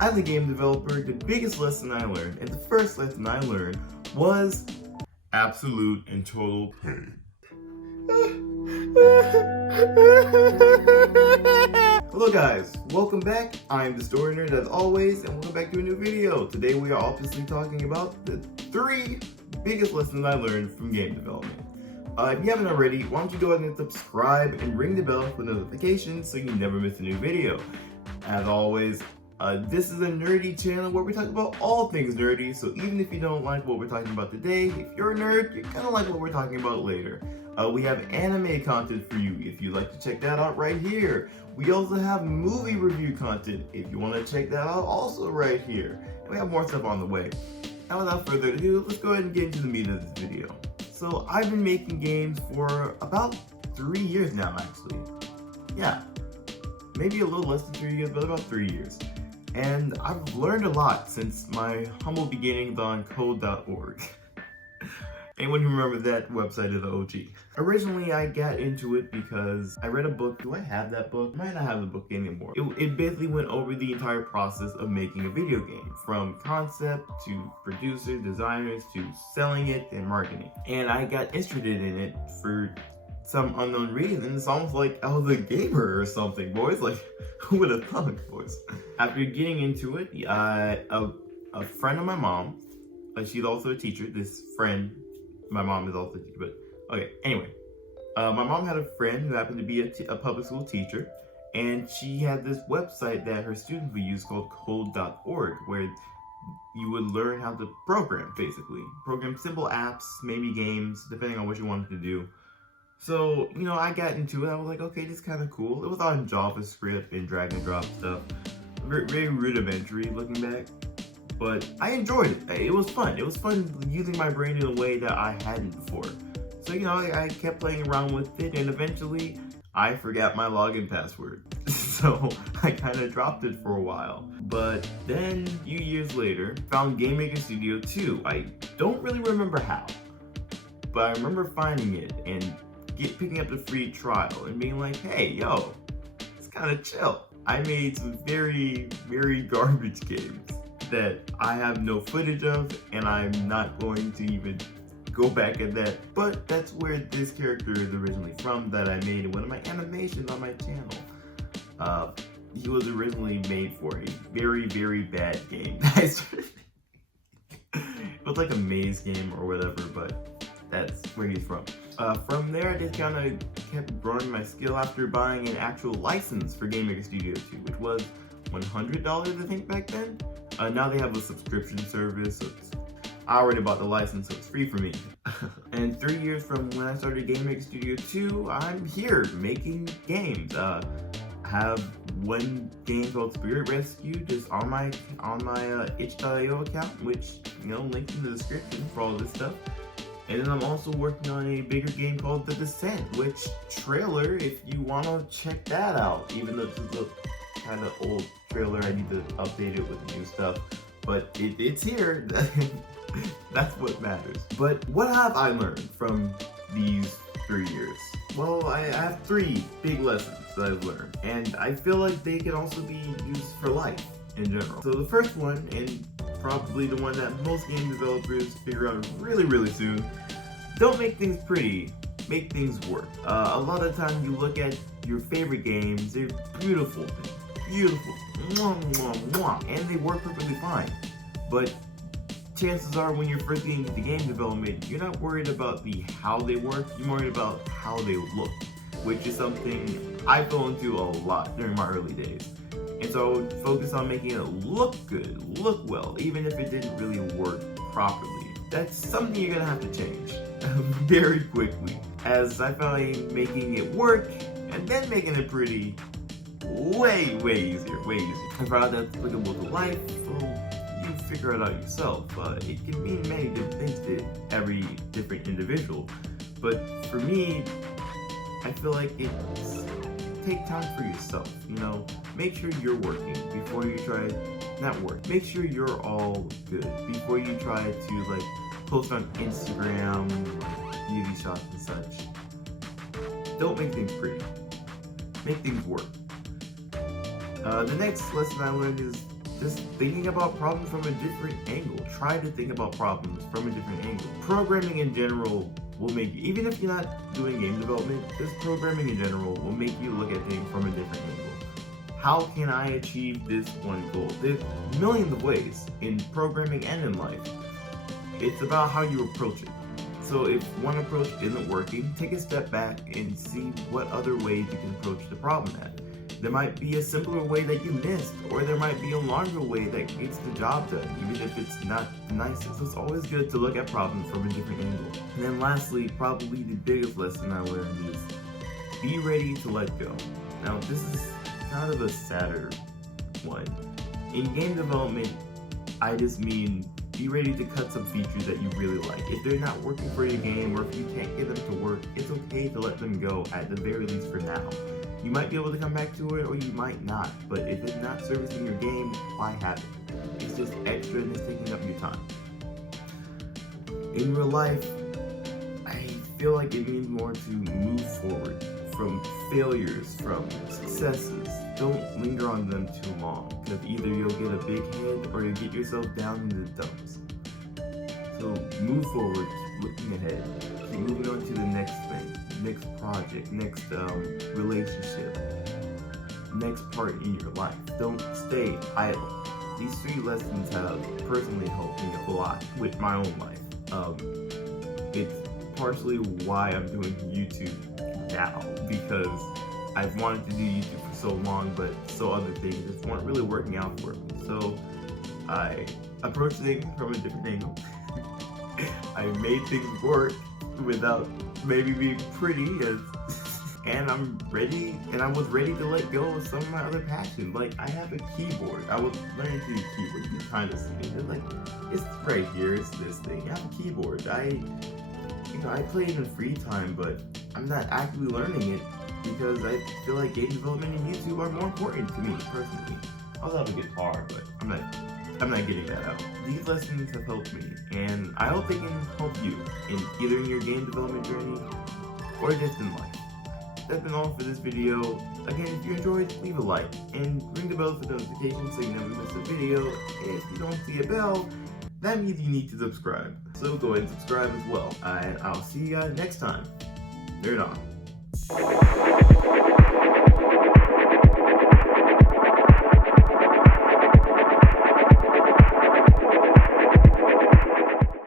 As a game developer, the biggest lesson I learned, and the first lesson I learned, was absolute and total pain. Hello guys, welcome back. I'm the Story Nerd as always, and welcome back to a new video. Today we are obviously talking about the 3 biggest lessons I learned from game development. If you haven't already, why don't you go ahead and subscribe and ring the bell for notifications so you never miss a new video. As always, this is a nerdy channel where we talk about all things nerdy, so even if you don't like what we're talking about today, if you're a nerd, you're gonna like what we're talking about later. We have anime content for you if you'd like to check that out right here. We also have movie review content if you want to check that out also right here. And we have more stuff on the way. Now without further ado, let's go ahead and get into the meat of this video. So I've been making games for about 3 years now actually. Yeah, maybe a little less than 3 years, but about 3 years. And I've learned a lot since my humble beginnings on code.org. Anyone who remembers that website is the OG. Originally, I got into it because I read a book. Do I have that book? I might not have the book anymore. It basically went over the entire process of making a video game, from concept to producers, designers, to selling it and marketing. And I got interested in it for some unknown reason. It's almost like I was a gamer or something, boys. Like, who would have thought, boys? After getting into it, a friend of my mom, she's also a teacher. This friend, my mom is also a teacher, but okay, anyway. My mom had a friend who happened to be a public school teacher, and she had this website that her students would use called code.org, where you would learn how to program, basically. Program simple apps, maybe games, depending on what you wanted to do. So, you know, I got into it. I was like, okay, this is kind of cool. It was on JavaScript and drag and drop stuff. Very rudimentary looking back. But I enjoyed it. It was fun. It was fun using my brain in a way that I hadn't before. So, you know, I kept playing around with it, and eventually I forgot my login password. So I kind of dropped it for a while. But then, a few years later, found Game Maker Studio 2. I don't really remember how, but I remember finding it and picking up the free trial and being like, hey, yo, it's kind of chill. I made some very garbage games that I have no footage of, and I'm not going to even go back at that. But that's where this character is originally from, that I made in one of my animations on my channel. He was originally made for a very bad game. It was like a maze game or whatever, but that's where he's from. From there, I just kind of kept growing my skill after buying an actual license for Game Maker Studio 2, which was $100 I think back then. Now they have a subscription service, so I already bought the license, so it's free for me. And 3 years from when I started Game Maker Studio 2, I'm here making games. I have one game called Spirit Rescue just on my itch.io account, which, you know, linked in the description for all this stuff. And then I'm also working on a bigger game called The Descent, which trailer, if you want to check that out, even though this is a kind of old trailer, I need to update it with new stuff, but it's here. That's what matters. But what have I learned from these 3 years? Well, I have 3 big lessons that I've learned, and I feel like they can also be used for life in general. So the first one, and probably the one that most game developers figure out really soon, don't make things pretty, make things work. A lot of times you look at your favorite games, they're beautiful, and they work perfectly fine. But chances are when you're first getting into game development, you're not worried about how they work, you're worried about how they look, which is something I fell into a lot during my early days. And so I would focus on making it look good, look well, even if it didn't really work properly. That's something you're gonna have to change very quickly, as I found making it work and then making it pretty way easier. I found that's applicable to life, so you figure it out yourself. It can mean many different things to every different individual, but for me, I feel like take time for yourself, you know? Make sure you're working before you try not work. Make sure you're all good before you try to like post on Instagram, like beauty shots and such. Don't make things pretty. Make things work. The next lesson I learned is just thinking about problems from a different angle. Try to think about problems from a different angle. Programming in general will make you, even if you're not doing game development, just programming in general will make you look at things from a different angle. How can I achieve this one goal? There's millions of ways in programming and in life. It's about how you approach it. So if one approach isn't working, take a step back and see what other ways you can approach the problem at. There might be a simpler way that you missed, or there might be a longer way that gets the job done, even if it's not the nicest. So it's always good to look at problems from a different angle. And then lastly, probably the biggest lesson I learned is be ready to let go. Now this is kind of a sadder one. In game development, I just mean be ready to cut some features that you really like. If they're not working for your game, or if you can't get them to work, it's okay to let them go, at the very least for now. You might be able to come back to it, or you might not, but if it's not servicing your game, why have it? It's just extra and it's taking up your time. In real life, I feel like it means more to move forward from failures, from successes. Don't linger on them too long, because either you'll get a big head or you'll get yourself down in the dumps. So move forward, looking ahead. Keep moving on to the next thing, next project, next relationship, next part in your life. Don't stay idle. These 3 lessons have personally helped me a lot with my own life. It's partially why I'm doing YouTube now, because I've wanted to do YouTube for so long, but so other things just weren't really working out for me. So I approached things from a different angle. I made things work without maybe being pretty, and I'm ready, and I was ready to let go of some of my other passions. Like, I have a keyboard. I was learning to do keyboard. You can kind of see it. It's like, it's right here. It's this thing. I have a keyboard. I play it in free time, but I'm not actively learning it because I feel like game development and YouTube are more important to me personally. I also have a guitar, but I'm not getting that out. These lessons have helped me, and I hope they can help you in either in your game development journey or just in life. That's been all for this video. Again, if you enjoyed, leave a like and ring the bell for notifications so you never miss a video. And if you don't see a bell, that means you need to subscribe. So go ahead and subscribe as well. And I'll see you guys next time. Nerd on.